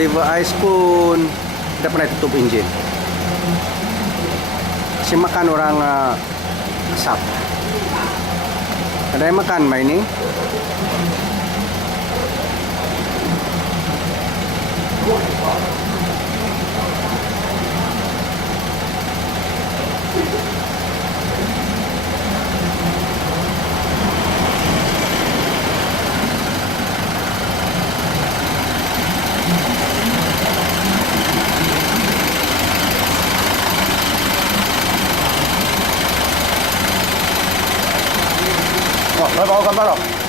deliver ais pun dah pernah tutup enjin. Kasi makan orang asap. Ada yang makan mbak ini? Rồi, bỏ con bắt đầu.